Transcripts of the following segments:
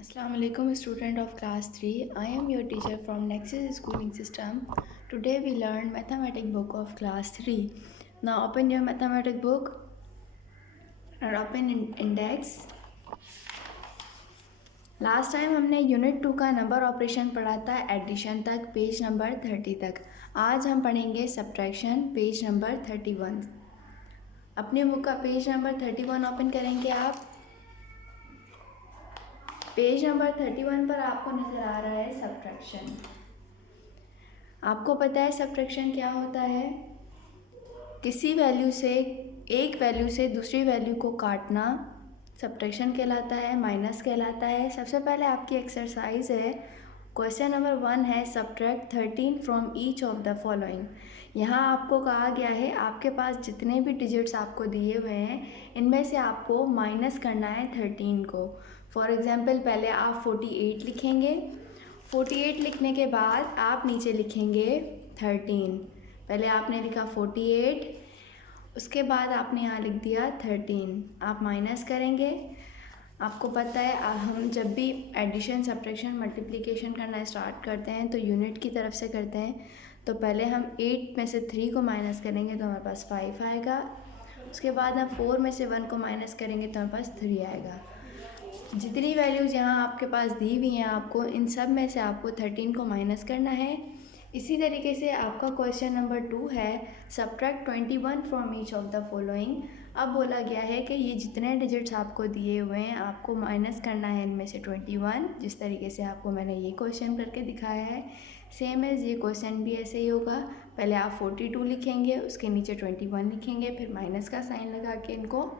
Assalamu alaikum student of class 3. I am your teacher from Nexus schooling system. Today we learn mathematics book of class 3. Now open your mathematics book and open index. Last time हमने unit 2 का number operation पढ़ा था addition तक page number 30 तक। आज हम पढ़ेंगे subtraction page number 31। अपने बुक का पेज नंबर 31 ओपन करेंगे आप। पेज नंबर 31 पर आपको नज़र आ रहा है सब्ट्रैक्शन। आपको पता है सब्ट्रैक्शन क्या होता है? किसी वैल्यू से एक वैल्यू से दूसरी वैल्यू को काटना सब्ट्रैक्शन कहलाता है, माइनस कहलाता है। सबसे पहले आपकी एक्सरसाइज है, क्वेश्चन नंबर 1 है subtract 13 from each of the following. यहाँ आपको कहा गया है आपके पास जितने भी डिजिट्स आपको दिए हुए हैं इनमें से आपको माइनस करना है 13 को। फॉर एग्ज़ाम्पल पहले आप 48 लिखेंगे। 48 लिखने के बाद आप नीचे लिखेंगे 13। पहले आपने लिखा 48, उसके बाद आपने यहाँ लिख दिया 13। आप माइनस करेंगे। आपको पता है हम जब भी एडिशन सब्ट्रैक्शन मल्टीप्लिकेशन करना स्टार्ट करते हैं तो यूनिट की तरफ से करते हैं। तो पहले हम 8 में से 3 को माइनस करेंगे तो हमारे पास 5 आएगा। उसके बाद हम 4 में से 1 को माइनस करेंगे तो हमारे पास 3 आएगा। जितनी वैल्यूज़ यहाँ आपके पास दी हुई हैं आपको इन सब में से आपको 13 को माइनस करना है। इसी तरीके से आपका क्वेश्चन नंबर 2 है subtract 21 from each of the following. अब बोला गया है कि ये जितने डिजिट्स आपको दिए हुए हैं आपको माइनस करना है इनमें से 21। जिस तरीके से आपको मैंने ये क्वेश्चन करके दिखाया है सेम एज ये क्वेश्चन भी ऐसे ही होगा। पहले आप 42 लिखेंगे, उसके नीचे 21 लिखेंगे, फिर माइनस का साइन लगा के इनको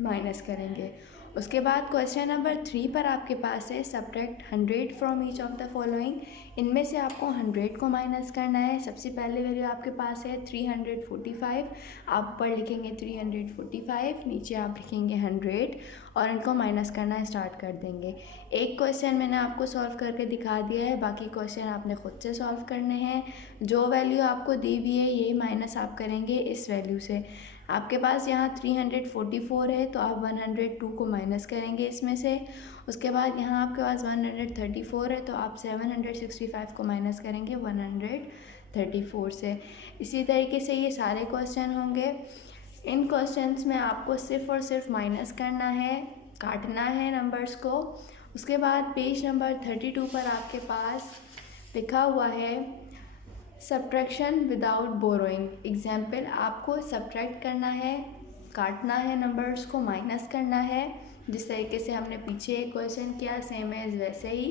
माइनस करेंगे। उसके बाद क्वेश्चन नंबर 3 पर आपके पास है subtract 100 from each of the following. इनमें से आपको 100 को माइनस करना है। सबसे पहले वैल्यू आपके पास है 345। आप ऊपर लिखेंगे 345, नीचे आप लिखेंगे 100 और इनको माइनस करना स्टार्ट कर देंगे। एक क्वेश्चन मैंने आपको सॉल्व करके दिखा दिया है, बाकी क्वेश्चन आपने खुद से सॉल्व करने हैं। जो वैल्यू आपको दी हुई है ये माइनस आप करेंगे इस वैल्यू से। आपके पास यहाँ 344 है तो आप 102 को माइनस करेंगे इसमें से। उसके बाद यहाँ आपके पास 134 है तो आप 765 को माइनस करेंगे 134 से। इसी तरीके से ये सारे क्वेश्चन होंगे। इन क्वेश्चंस में आपको सिर्फ और सिर्फ माइनस करना है, काटना है नंबर्स को। उसके बाद पेज नंबर 32 पर आपके पास लिखा हुआ है सब्ट्रैक्शन विदाउट बोरोइंग। एग्जाम्पल आपको सब्ट्रैक्ट करना है, काटना है नंबर्स को, माइनस करना है। जिस तरीके से हमने पीछे एक क्वेश्चन किया सेम एज वैसे ही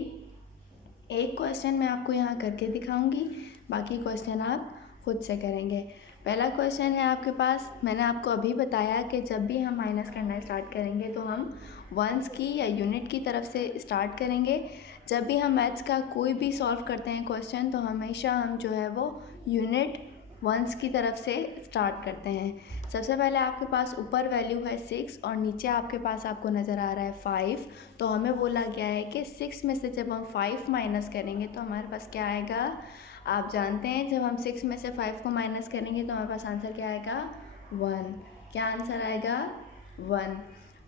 एक क्वेश्चन मैं आपको यहाँ करके दिखाऊंगी, बाकी क्वेश्चन आप खुद से करेंगे। पहला क्वेश्चन है आपके पास, मैंने आपको अभी बताया कि जब भी हम माइनस करना स्टार्ट करेंगे तो हम वंस की या यूनिट की तरफ से स्टार्ट करेंगे। जब भी हम मैथ्स का कोई भी सॉल्व करते हैं क्वेश्चन तो हमेशा हम जो है वो यूनिट वंस की तरफ से स्टार्ट करते हैं। सबसे पहले आपके पास ऊपर वैल्यू है 6 और नीचे आपके पास आपको नज़र आ रहा है 5। तो हमें बोला गया है कि 6 में से जब हम 5 माइनस करेंगे तो हमारे पास क्या आएगा? आप जानते हैं जब हम 6 में से 5 को माइनस करेंगे तो हमारे पास आंसर क्या आएगा? 1। क्या आंसर आएगा? 1।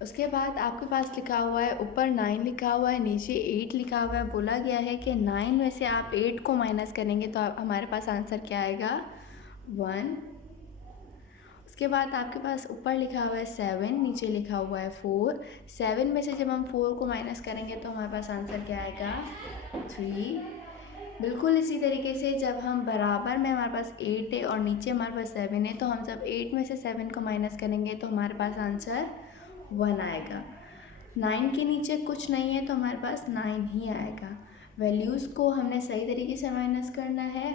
उसके बाद आपके पास लिखा हुआ है ऊपर 9 लिखा हुआ है, नीचे 8 लिखा हुआ है। बोला गया है कि 9 में से आप 8 को माइनस करेंगे तो हमारे पास आंसर क्या आएगा? 1। उसके बाद आपके पास ऊपर लिखा हुआ है 7, नीचे लिखा हुआ है 4। 7 में से जब हम 4 को माइनस करेंगे तो हमारे पास आंसर क्या आएगा? 3। बिल्कुल इसी तरीके से जब हम बराबर में हमारे पास 8 है और नीचे हमारे पास 7 है तो हम जब 8 में से 7 को माइनस करेंगे तो हमारे पास आंसर 1 आएगा। 9 के नीचे कुछ नहीं है तो हमारे पास 9 ही आएगा। वैल्यूज़ को हमने सही तरीके से माइनस करना है।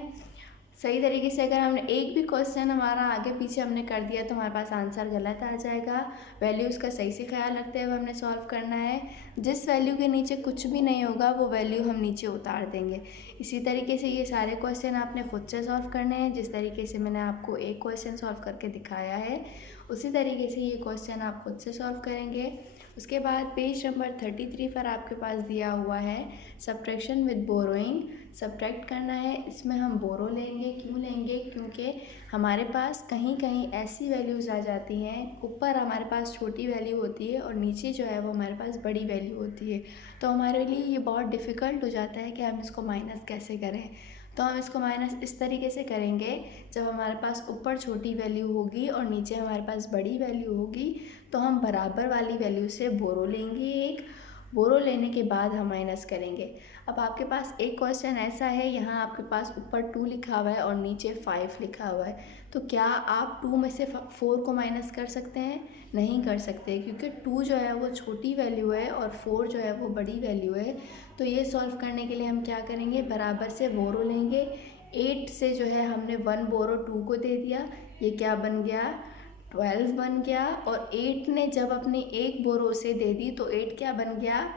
सही तरीके से अगर हमने एक भी क्वेश्चन हमारा आगे पीछे हमने कर दिया तो हमारे पास आंसर गलत आ जाएगा। वैल्यूज़ का सही से ख्याल रखते हुए हमने सॉल्व करना है। जिस वैल्यू के नीचे कुछ भी नहीं होगा वो वैल्यू हम नीचे उतार देंगे। इसी तरीके से ये सारे क्वेश्चन आपने खुद से सॉल्व करने हैं। जिस तरीके से मैंने आपको एक क्वेश्चन सॉल्व करके दिखाया है उसी तरीके से ये क्वेश्चन आप खुद से सॉल्व करेंगे। उसके बाद पेज नंबर 33 पर आपके पास दिया हुआ है सब्ट्रैक्शन विद बोरोइंग। सब्ट्रैक्ट करना है, इसमें हम बोरो लेंगे। क्यों लेंगे? क्योंकि हमारे पास कहीं कहीं ऐसी वैल्यूज़ आ जाती हैं, ऊपर हमारे पास छोटी वैल्यू होती है और नीचे जो है वो हमारे पास बड़ी वैल्यू होती है। तो हमारे लिए ये बहुत डिफ़िकल्ट हो जाता है कि हम इसको माइनस कैसे करें। तो हम इसको माइनस इस तरीके से करेंगे, जब हमारे पास ऊपर छोटी वैल्यू होगी और नीचे हमारे पास बड़ी वैल्यू होगी तो हम बराबर वाली वैल्यू से बोरो लेंगे। एक बोरो लेने के बाद हम माइनस करेंगे। अब आपके पास एक क्वेश्चन ऐसा है, यहाँ आपके पास ऊपर 2 लिखा हुआ है और नीचे 5 लिखा हुआ है, तो क्या आप 2 में से 4 को माइनस कर सकते हैं? नहीं कर सकते, क्योंकि 2 जो है वो छोटी वैल्यू है और 4 जो है वो बड़ी वैल्यू है। तो ये सॉल्व करने के लिए हम क्या करेंगे? बराबर से बोरो लेंगे। 8 से जो है हमने 1 बोरो 2 को दे दिया, ये क्या बन गया? 12 बन गया। और 8 ने जब अपनी एक बोरो से दे दी तो 8 क्या बन गया?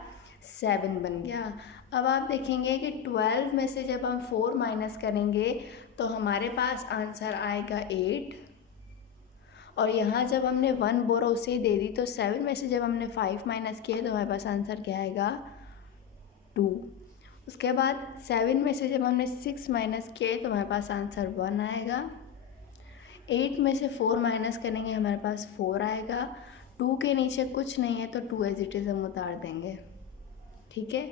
7 बन गया। अब आप देखेंगे कि 12 में से जब हम 4 माइनस करेंगे तो हमारे पास आंसर आएगा 8। और यहाँ जब हमने 1 बोरो उसे दे दी तो 7 में से जब हमने 5 माइनस किए तो हमारे पास आंसर क्या आएगा? 2। उसके बाद 7 में से जब हमने 6 माइनस किए तो हमारे पास आंसर 1 आएगा। 8 में से 4 माइनस करेंगे, हमारे पास 4 आएगा। 2 के नीचे कुछ नहीं है तो 2 एज इट इज़ हम उतार देंगे। ठीक है,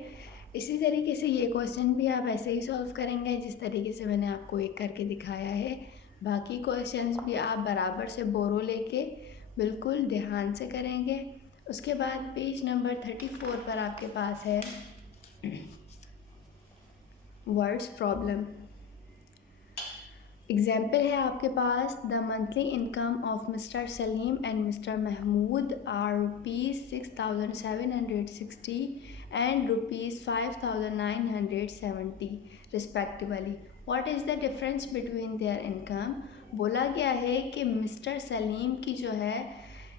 इसी तरीके से ये क्वेश्चन भी आप ऐसे ही सॉल्व करेंगे जिस तरीके से मैंने आपको एक करके दिखाया है। बाकी क्वेश्चंस भी आप बराबर से बोरो लेके बिल्कुल ध्यान से करेंगे। उसके बाद पेज नंबर 34 पर आपके पास है वर्ड्स प्रॉब्लम। एग्जाम्पल है आपके पास, the monthly income of mister Salim and mister Mahmood are ₹6,760 and ₹5,970 respectively. What is the difference between their income? बोला गया है कि मिस्टर सलीम की जो है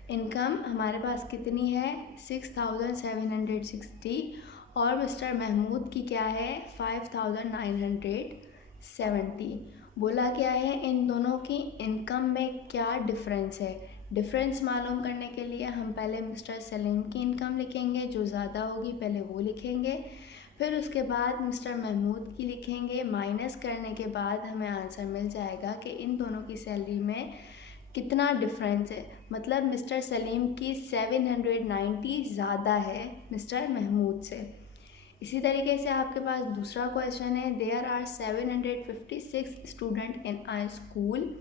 इनकम हमारे पास कितनी है? 6,760 और मिस्टर महमूद की क्या है? 5,970। बोला गया है इन दोनों की इनकम में क्या डिफरेंस है। डिफरेंस मालूम करने के लिए हम पहले मिस्टर सलीम की इनकम लिखेंगे, जो ज़्यादा होगी पहले वो लिखेंगे, फिर उसके बाद मिस्टर महमूद की लिखेंगे। माइनस करने के बाद हमें आंसर मिल जाएगा कि इन दोनों की सैलरी में कितना डिफरेंस है। मतलब मिस्टर सलीम की 790 ज़्यादा है मिस्टर महमूद से। इसी तरीके से आपके पास दूसरा क्वेश्चन है, there are 756 student in a school,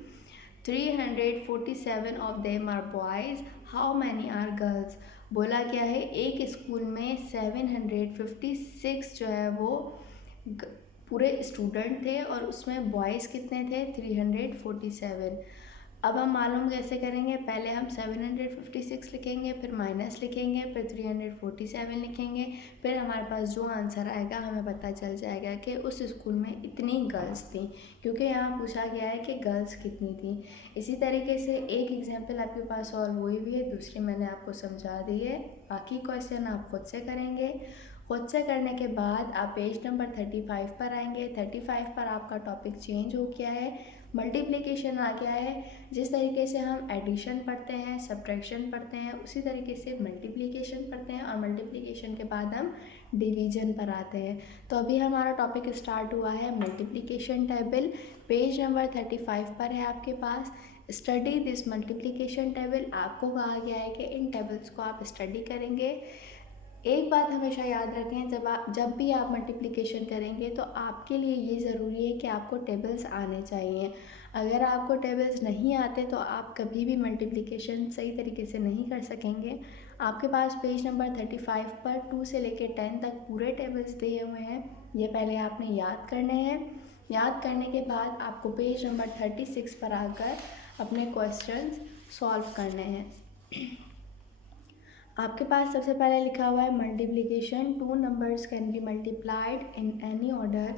347 of them are boys, how many are girls? बोला गया है एक स्कूल में 756 जो है वो पूरे स्टूडेंट थे और उसमें बॉयज़ कितने थे? 347। अब हम मालूम कैसे करेंगे? पहले हम 756 लिखेंगे, फिर माइनस लिखेंगे, फिर 347 लिखेंगे, फिर हमारे पास जो आंसर आएगा हमें पता चल जाएगा कि उस स्कूल में इतनी गर्ल्स थी, क्योंकि यहाँ पूछा गया है कि गर्ल्स कितनी थी। इसी तरीके से एक एग्जाम्पल आपके पास सॉल्व हुई भी है, दूसरी मैंने आपको समझा दी है। बाकी क्वेश्चन आप खुद से करेंगे। खुद से करने के बाद आप पेज नंबर 35 पर आएंगे। 35 पर आपका टॉपिक चेंज हो गया है, मल्टीप्लिकेशन आ गया है। जिस तरीके से हम एडिशन पढ़ते हैं, सब्ट्रैक्शन पढ़ते हैं, उसी तरीके से मल्टीप्लिकेशन पढ़ते हैं और मल्टीप्लिकेशन के बाद हम डिवीजन पर आते हैं। तो अभी हमारा टॉपिक स्टार्ट हुआ है मल्टीप्लिकेशन टेबल। पेज नंबर 35 पर है आपके पास। Study this multiplication table. आपको कहा गया है कि इन टेबल्स को आप स्टडी करेंगे। एक बात हमेशा याद रखें, जब भी आप मल्टीप्लिकेशन करेंगे तो आपके लिए ये ज़रूरी है कि आपको टेबल्स आने चाहिए। अगर आपको टेबल्स नहीं आते तो आप कभी भी मल्टीप्लिकेशन सही तरीके से नहीं कर सकेंगे। आपके पास पेज नंबर 35 पर 2 से लेकर 10 तक पूरे टेबल्स दिए हुए हैं, ये पहले आपने याद करने हैं। याद करने के बाद आपको पेज नंबर 36 पर आकर अपने क्वेश्चंस सॉल्व करने हैं। आपके पास सबसे पहले लिखा हुआ है multiplication. 2 numbers can be multiplied in any order.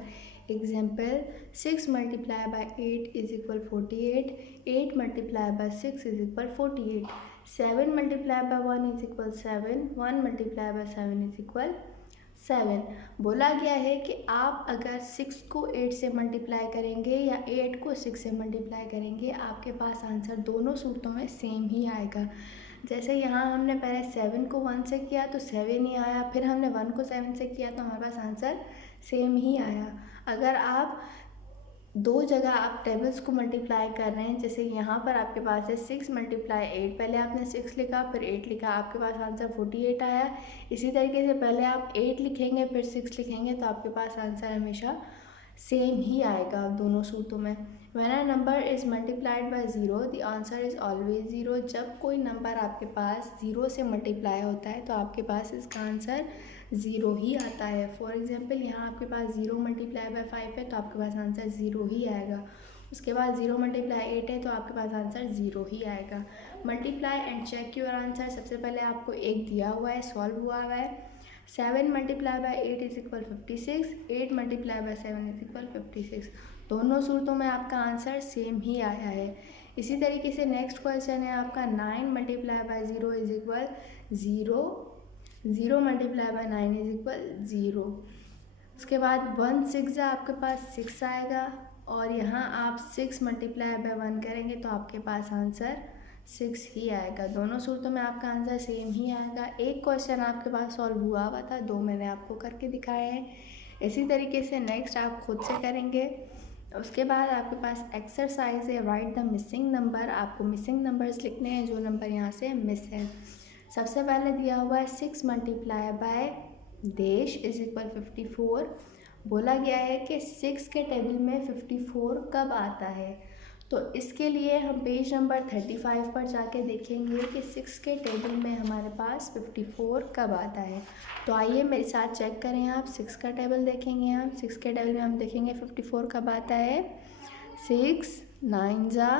Example, 6 multiply by 8 is equal 48, 8 multiply by 6 is equal 48, 7 multiply by 1 is equal 7, 1 multiply by 7 is equal 7। बोला गया है कि आप अगर 6 को 8 से मल्टीप्लाई करेंगे या 8 को 6 से मल्टीप्लाई करेंगे, आपके पास आंसर दोनों सूरतों में सेम ही आएगा। जैसे यहाँ हमने पहले 7 को 1 से किया तो 7 ही आया, फिर हमने 1 को 7 से किया तो हमारे पास आंसर सेम ही आया। अगर आप दो जगह आप टेबल्स को मल्टीप्लाई कर रहे हैं, जैसे यहाँ पर आपके पास है 6 मल्टीप्लाई 8, पहले आपने 6 लिखा फिर 8 लिखा, आपके पास आंसर 48 आया। इसी तरीके से पहले आप 8 लिखेंगे फिर 6 लिखेंगे तो आपके पास आंसर हमेशा सेम ही आएगा दोनों सूत्रों में। When a number is multiplied by 0, the answer is always 0। जब कोई नंबर आपके पास 0 से मल्टीप्लाई होता है तो आपके पास इसका आंसर 0 ही आता है। फॉर एग्जांपल यहाँ आपके पास 0 मल्टीप्लाई बाय 5 है तो आपके पास आंसर 0 ही आएगा। उसके बाद 0 मल्टीप्लाई 8 है तो आपके पास आंसर 0 ही आएगा। Multiply and check your answer. सबसे पहले आपको एक दिया हुआ है, सॉल्व हुआ हुआ है। 7 multiply by 8 is equal 56, 8 multiply by 7 is equal 56। दोनों सूत्रों में आपका आंसर सेम ही आया है। इसी तरीके से नेक्स्ट क्वेश्चन है आपका 9 multiply by 0 is equal 0, 0 multiply by 9 is equal 0। उसके बाद 1 6 आपके पास 6 आएगा और यहाँ आप 6 मल्टीप्लाई बाय 1 करेंगे तो आपके पास आंसर 6 ही आएगा। दोनों सूत्रों में आपका आंसर सेम ही आएगा। एक क्वेश्चन आपके पास सॉल्व हुआ हुआ था, दो मैंने आपको करके दिखाए हैं। इसी तरीके से नेक्स्ट आप खुद से करेंगे। उसके बाद आपके पास एक्सरसाइज है राइट द मिसिंग नंबर। आपको मिसिंग नंबर्स लिखने हैं, जो नंबर यहाँ से मिस है। सबसे पहले दिया हुआ है 6 मल्टीप्लाई बाय देश इज इक्वल 54। बोला गया है कि 6 के टेबल में 54 कब आता है, तो इसके लिए हम पेज नंबर 35 पर जाके देखेंगे कि 6 के टेबल में हमारे पास 54 कब आता है। तो आइए मेरे साथ चेक करें। आप 6 का टेबल देखेंगे, हम 6 के टेबल में हम देखेंगे 54 कब आता है। 6 9 जा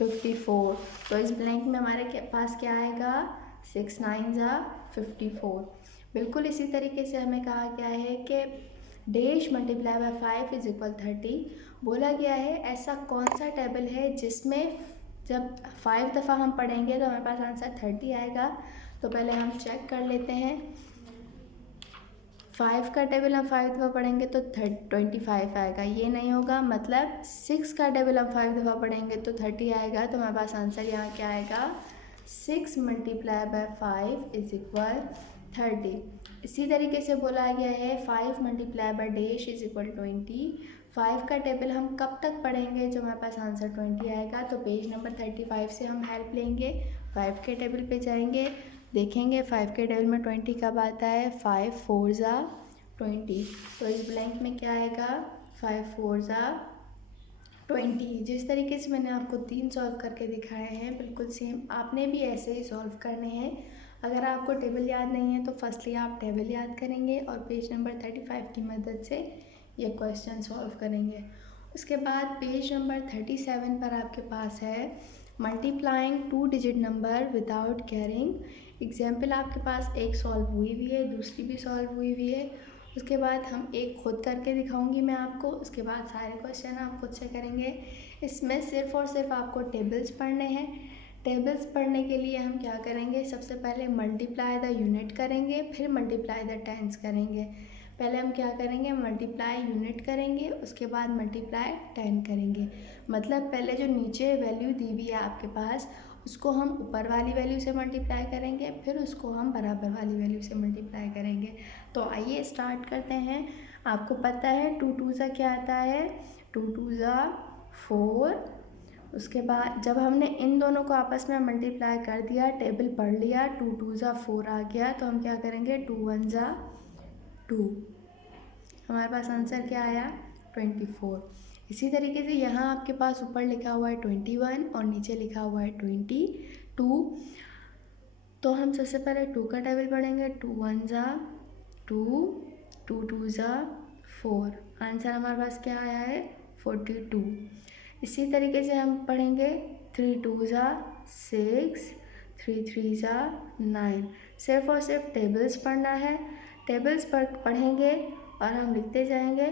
54, तो इस ब्लैंक में हमारे पास क्या आएगा, 6 9 जा 54। बिल्कुल इसी तरीके से हमें कहा गया है कि dash multiply by 5 is equal 30। बोला गया है ऐसा कौन सा टेबल है जिसमें जब 5 दफ़ा हम पढ़ेंगे तो हमारे पास आंसर 30 आएगा। तो पहले हम चेक कर लेते हैं। 5 का टेबल हम 5 दफ़ा पढ़ेंगे तो 25 आएगा, ये नहीं होगा। मतलब 6 का टेबल हम 5 दफ़ा पढ़ेंगे तो 30 आएगा। तो हमारे पास आंसर यहाँ क्या आएगा, 6 मल्टीप्लाई बाय 5 इज इक्वल 30। इसी तरीके से बोला गया है 5 multiply by dash is equal 20। 5 का टेबल हम कब तक पढ़ेंगे, जो हमारे पास आंसर 20 आएगा। तो पेज नंबर 35 से हम हेल्प लेंगे, 5 के टेबल पे जाएंगे, देखेंगे 5 के टेबल में 20 कब आता है। 5 4 जा 20, तो इस ब्लैंक में क्या आएगा, 5 4 जा 20। जिस तरीके से मैंने आपको 3 सॉल्व करके दिखाए हैं, बिल्कुल सेम आपने भी ऐसे ही सॉल्व करने हैं। अगर आपको टेबल याद नहीं है तो फर्स्टली आप टेबल याद करेंगे और पेज नंबर 35 की मदद से ये क्वेश्चन सॉल्व करेंगे। उसके बाद पेज नंबर 37 पर आपके पास है multiplying 2 digit number without carrying. Example आपके पास एक सॉल्व हुई हुई है, दूसरी भी सॉल्व हुई हुई है। उसके बाद हम एक खुद करके दिखाऊंगी मैं आपको, उसके बाद सारे क्वेश्चन आप खुद से करेंगे। इसमें सिर्फ़ और सिर्फ आपको टेबल्स पढ़ने हैं। टेबल्स पढ़ने के लिए हम क्या करेंगे, सबसे पहले मल्टीप्लाई द यूनिट करेंगे, फिर मल्टीप्लाई द टेंस करेंगे। पहले हम क्या करेंगे, मल्टीप्लाई यूनिट करेंगे, उसके बाद मल्टीप्लाई 10 करेंगे। मतलब पहले जो नीचे वैल्यू दी हुई है आपके पास, उसको हम ऊपर वाली वैल्यू से मल्टीप्लाई करेंगे, फिर उसको हम बराबर वाली वैल्यू से मल्टीप्लाई करेंगे। तो आइए स्टार्ट करते हैं। आपको पता है 2 2 ज़ा क्या आता है, 2 2 ज़ा 4। उसके बाद जब हमने इन दोनों को आपस में मल्टीप्लाई कर दिया, टेबल पढ़ लिया, 2 2 ज़ा 4 आ गया, तो हम क्या करेंगे, 2 1 ज़ा 2। हमारे पास आंसर क्या आया, 24। इसी तरीके से यहाँ आपके पास ऊपर लिखा हुआ है 21 और नीचे लिखा हुआ है 22। तो हम सबसे पहले 2 का टेबल पढ़ेंगे, 2 1 ज़ा 2, 2 2 ज़ा 4। आंसर हमारे पास क्या आया है, 42। इसी तरीके से हम पढ़ेंगे 3 2 ज़ा 6, 3 3 ज़ा 9। सिर्फ और सिर्फ टेबल्स पढ़ना है। टेबल्स पढ़ेंगे और हम लिखते जाएंगे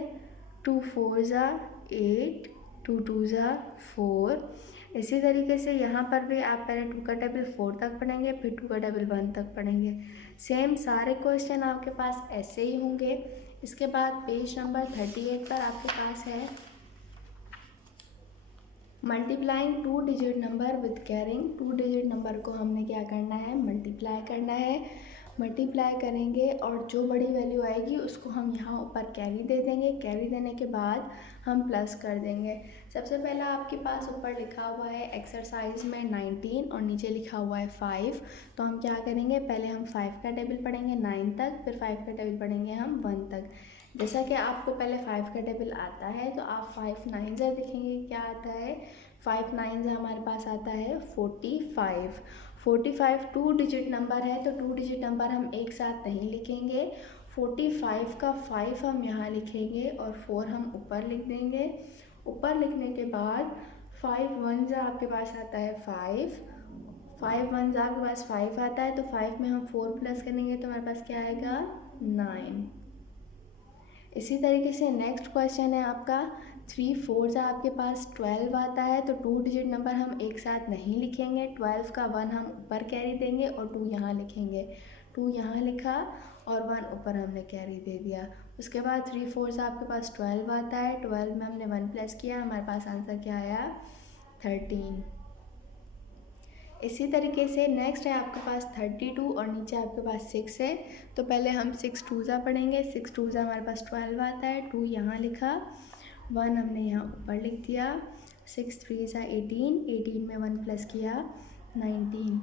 2 4 ज़ा 8, 2 2 ज़ा 4। इसी तरीके से यहाँ पर भी आप पहले 2 का टेबल 4 तक पढ़ेंगे, फिर 2 का टेबल 1 तक पढ़ेंगे। सेम सारे क्वेश्चन आपके पास ऐसे ही होंगे। इसके बाद पेज नंबर 38 पर आपके पास है multiplying 2 digit number with carrying, 2 digit number को हमने क्या करना है, मल्टीप्लाई करना है। मल्टीप्लाई करेंगे और जो बड़ी वैल्यू आएगी उसको हम यहाँ ऊपर कैरी दे देंगे। कैरी देने के बाद हम प्लस कर देंगे। सबसे पहला आपके पास ऊपर लिखा हुआ है एक्सरसाइज में 19 और नीचे लिखा हुआ है 5। तो हम क्या करेंगे, पहले हम 5 का टेबल पढ़ेंगे 9 तक, फिर 5 का टेबल पढ़ेंगे हम 1 तक। जैसा कि आपको पहले 5 का टेबल आता है तो आप 5 9 लिखेंगे। क्या आता है, 5 9 हमारे पास आता है 45। 45 2 डिजिट नंबर है तो 2 डिजिट नंबर हम एक साथ नहीं लिखेंगे। 45 का 5 हम यहाँ लिखेंगे और 4 हम ऊपर लिख देंगे। ऊपर लिखने के बाद 5 1 आपके पास आता है 5, 5 1 आपके पास 5 आता है तो 5 में हम 4 प्लस करेंगे तो हमारे पास क्या आएगा 9। इसी तरीके से नेक्स्ट क्वेश्चन है आपका 3 4 आपके पास 12 आता है तो 2 डिजिट नंबर हम एक साथ नहीं लिखेंगे। 12 का 1 हम ऊपर कैरी देंगे और 2 यहाँ लिखेंगे। 2 यहाँ लिखा और 1 ऊपर हमने कैरी दे दिया। उसके बाद 3 4 आपके पास 12 आता है, 12 में हमने 1 प्लस किया, हमारे पास आंसर क्या आया 13। इसी तरीके से नेक्स्ट है आपके पास 32 और नीचे आपके पास 6 है। तो पहले हम 6 2 पढ़ेंगे। 6 2 हमारे पास 12 आता है, 2 यहाँ लिखा, 1 हमने यहाँ ऊपर लिख दिया। 6 3 18, 18 में 1 प्लस किया 19।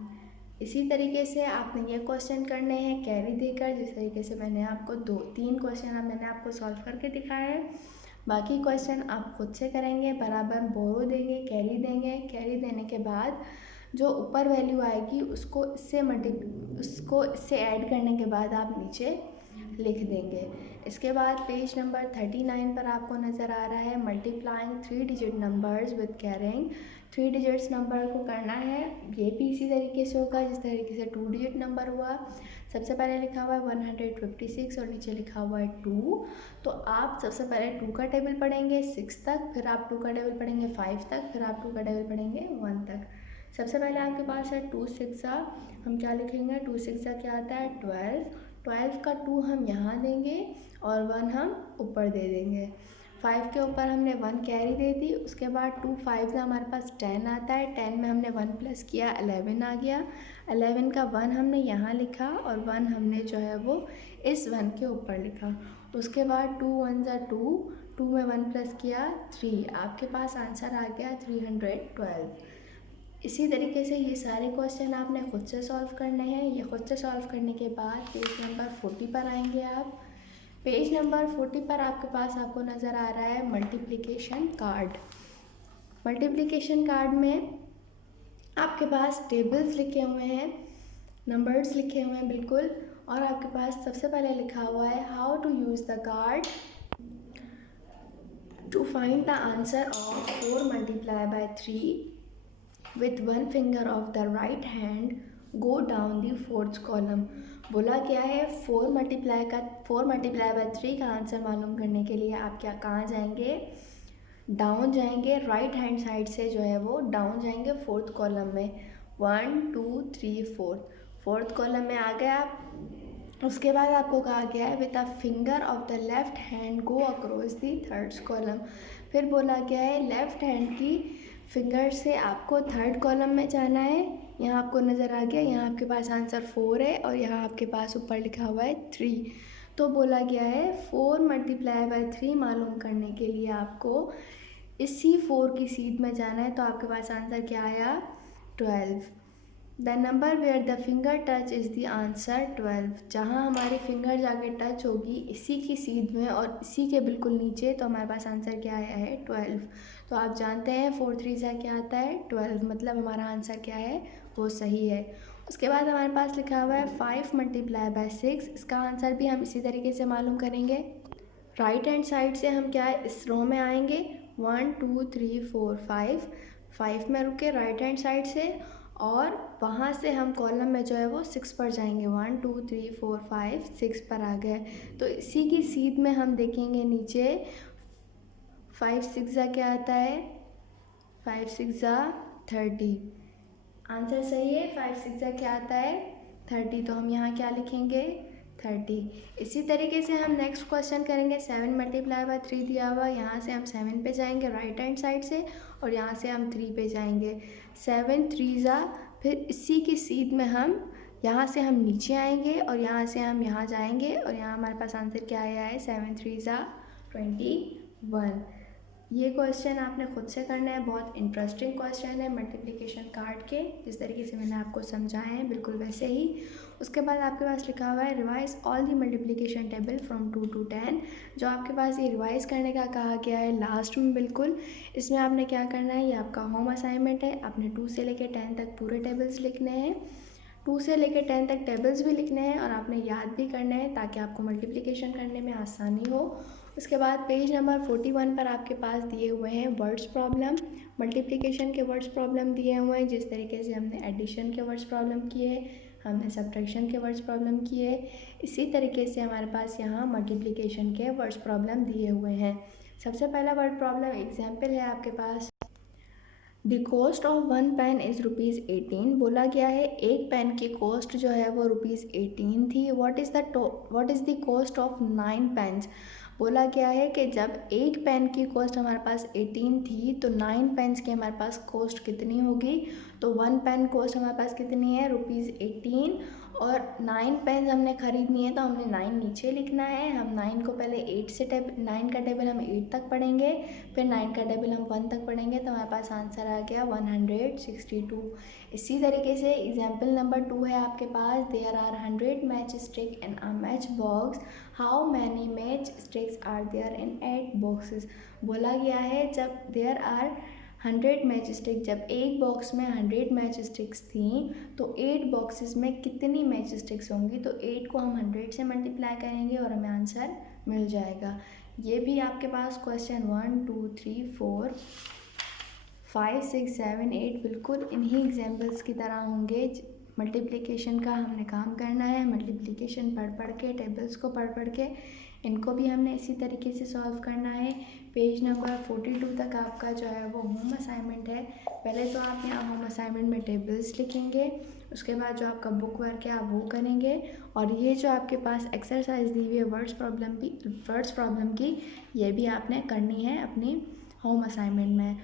इसी तरीके से आपने ये क्वेश्चन करने हैं कैरी देकर, जिस तरीके से मैंने आपको 2-3 क्वेश्चन मैंने आपको सॉल्व करके दिखाया है। बाकी क्वेश्चन आप खुद से करेंगे, बराबर बोरो देंगे, कैरी देंगे। कैरी देने के बाद जो ऊपर वैल्यू आएगी उसको इससे ऐड करने के बाद आप नीचे लिख देंगे। इसके बाद पेज नंबर 39 पर आपको नज़र आ रहा है multiplying 3 digit numbers with carrying. 3 digits number को करना है, ये भी इसी तरीके से होगा जिस तरीके से 2 डिजिट नंबर हुआ। सबसे पहले लिखा हुआ है 156 और नीचे लिखा हुआ है 2। तो आप सबसे पहले 2 का टेबल पढ़ेंगे 6 तक, फिर आप 2 का टेबल पढ़ेंगे 5 तक, फिर आप 2 का टेबल पढ़ेंगे 1 तक। सबसे पहले आपके पास है 2 6 हम क्या लिखेंगे, 2 6 क्या आता है 12। 12 का 2 हम यहाँ देंगे और 1 हम ऊपर दे देंगे। 5 के ऊपर हमने 1 कैरी दे दी। उसके बाद 2 5 से हमारे पास 10 आता है, 10 में हमने 1 प्लस किया 11 आ गया। 11 का 1 हमने यहाँ लिखा और 1 हमने जो है वो इस 1 के ऊपर लिखा। उसके बाद 2 1 2, 2 में 1 प्लस किया 3, आपके पास आंसर आ गया 312। इसी तरीके से ये सारे क्वेश्चन आपने खुद से सॉल्व करने हैं। ये खुद से सॉल्व करने के बाद पेज नंबर 40 पर आएंगे आप। पेज नंबर 40 पर आपके पास आपको नज़र आ रहा है मल्टीप्लिकेशन कार्ड। मल्टीप्लिकेशन कार्ड में आपके पास टेबल्स लिखे हुए हैं, नंबर्स लिखे हुए हैं बिल्कुल, और आपके पास सबसे पहले लिखा हुआ है how to use the card to find the answer of 4 multiply by 3 with 1 finger of the right hand go down the 4th column। बोला क्या है 4 मल्टीप्लाई बाय 3 का आंसर मालूम करने के लिए आप क्या कहाँ जाएंगे, डाउन जाएंगे, राइट हैंड साइड से जो है वो डाउन जाएंगे 4th कॉलम में। 1 2 3 4 4th कॉलम में आ गए आप। उसके बाद आपको कहा गया है with a finger of the left hand go across the 3rd column. फिर बोला गया है लेफ्ट हैंड की फिंगर से आपको 3rd कॉलम में जाना है। यहाँ आपको नज़र आ गया, यहाँ आपके पास आंसर 4 है और यहाँ आपके पास ऊपर लिखा हुआ है 3। तो बोला गया है 4 मल्टीप्लाई बाय 3 मालूम करने के लिए आपको इसी 4 की सीध में जाना है। तो आपके पास आंसर क्या आया 12। The number where the finger touch is the answer 12। जहाँ हमारी फिंगर जाके टच होगी इसी की सीध में और इसी के बिल्कुल नीचे, तो हमारे पास आंसर क्या आया है 12। तो आप जानते हैं 4 3 से क्या आता है 12, मतलब हमारा आंसर क्या है वो सही है। उसके बाद हमारे पास लिखा हुआ है 5 मल्टीप्लाई बाय 6। इसका आंसर भी हम इसी तरीके से मालूम करेंगे। राइट हैंड साइड से हम क्या है इस रो में आएंगे 1 2 3 4 5 में रुके राइट हैंड साइड से, और वहाँ से हम कॉलम में जो है वो 6 पर जाएंगे। 1 2 3 4 5 6 पर आ गए। तो इसी की सीध में हम देखेंगे नीचे 5 6 क्या आता है 5 6 30। आंसर सही है, 5 6 क्या आता है 30। तो हम यहाँ क्या लिखेंगे 30। इसी तरीके से हम नेक्स्ट क्वेश्चन करेंगे। 7 मल्टीप्लाई बाय 3 दिया हुआ, यहाँ से हम 7 पे जाएंगे राइट हैंड साइड से और यहाँ से हम 3 पे जाएंगे। 7 3 ज़ा, फिर इसी की सीध में हम यहाँ से हम नीचे आएंगे और यहाँ से हम यहाँ जाएंगे और यहाँ हमारे पास आंसर क्या आया है 7 3 ज़ा 21। ये क्वेश्चन आपने खुद से करना है, बहुत इंटरेस्टिंग क्वेश्चन है मल्टीप्लिकेशन काट के, जिस तरीके से मैंने आपको समझाया है बिल्कुल वैसे ही। उसके बाद आपके पास लिखा हुआ है revise all the multiplication table from 2 to 10। जो आपके पास ये रिवाइज करने का कहा गया है लास्ट में बिल्कुल, इसमें आपने क्या करना है, ये आपका होम असाइनमेंट है। आपने 2 से लेकर 10 तक पूरे टेबल्स लिखने हैं, 2 से लेकर 10 तक टेबल्स भी लिखने हैं और आपने याद भी करना है ताकि आपको मल्टीप्लिकेशन करने में आसानी हो। उसके बाद पेज नंबर 41 पर आपके पास दिए हुए हैं वर्ड्स प्रॉब्लम, मल्टीप्लिकेशन के वर्ड्स प्रॉब्लम दिए हुए हैं। जिस तरीके से हमने एडिशन के वर्ड्स प्रॉब्लम किए, हमने सब्ट्रैक्शन के वर्ड्स प्रॉब्लम किए, इसी तरीके से हमारे पास यहाँ मल्टीप्लिकेशन के वर्ड्स प्रॉब्लम दिए हुए हैं। सबसे पहला वर्ड प्रॉब्लम एग्जाम्पल है आपके पास, the cost of 1 pen is ₹18। बोला गया है एक पेन की कॉस्ट जो है वो ₹18 थी। What is the cost of 9 pens. बोला गया है कि जब एक पेन की कॉस्ट हमारे पास 18 थी तो 9 पेन्स की हमारे पास कॉस्ट कितनी होगी। तो 1 पेन कॉस्ट हमारे पास कितनी है ₹18 और 9 पेन्स हमने ख़रीदनी है तो हमने 9 नीचे लिखना है। हम 9 को पहले 8 से 9 का टेबल हम 8 तक पढ़ेंगे, फिर 9 का टेबल हम 1 तक पढ़ेंगे तो हमारे पास आंसर आ गया 162। इसी तरीके से एग्जाम्पल नंबर 2 है आपके पास, there are 100 match stick in a match box, how many match sticks are there in 8 boxes. बोला गया है जब देयर आर 100 मैच स्टिक, जब एक बॉक्स में 100 मैच स्टिक्स थी तो 8 बॉक्सेस में कितनी मैच स्टिक्स होंगी। तो 8 को हम 100 से मल्टीप्लाई करेंगे और हमें आंसर मिल जाएगा। ये भी आपके पास क्वेश्चन 1 2 3 4 5 6 7 8 बिल्कुल इन्हीं एग्जाम्पल्स की तरह होंगे। मल्टीप्लिकेशन का हमने काम करना है, मल्टीप्लिकेशन पढ़ के, टेबल्स को पढ़ के इनको भी हमने इसी तरीके से सॉल्व करना है। पेज नंबर 42 तक आपका जो है वो होम असाइनमेंट है। पहले तो आप यहाँ होम असाइनमेंट में टेबल्स लिखेंगे, उसके बाद जो आपका बुक वर्क है आप वो करेंगे और ये जो आपके पास एक्सरसाइज दी हुई है वर्ड्स प्रॉब्लम की, ये भी आपने करनी है अपनी होम असाइनमेंट में।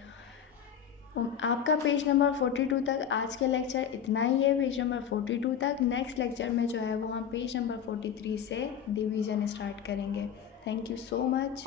आपका पेज नंबर 42 तक आज के लेक्चर इतना ही है, पेज नंबर 42 तक। नेक्स्ट लेक्चर में जो है वो हम पेज नंबर 43 से डिवीज़न स्टार्ट करेंगे। Thank you so much.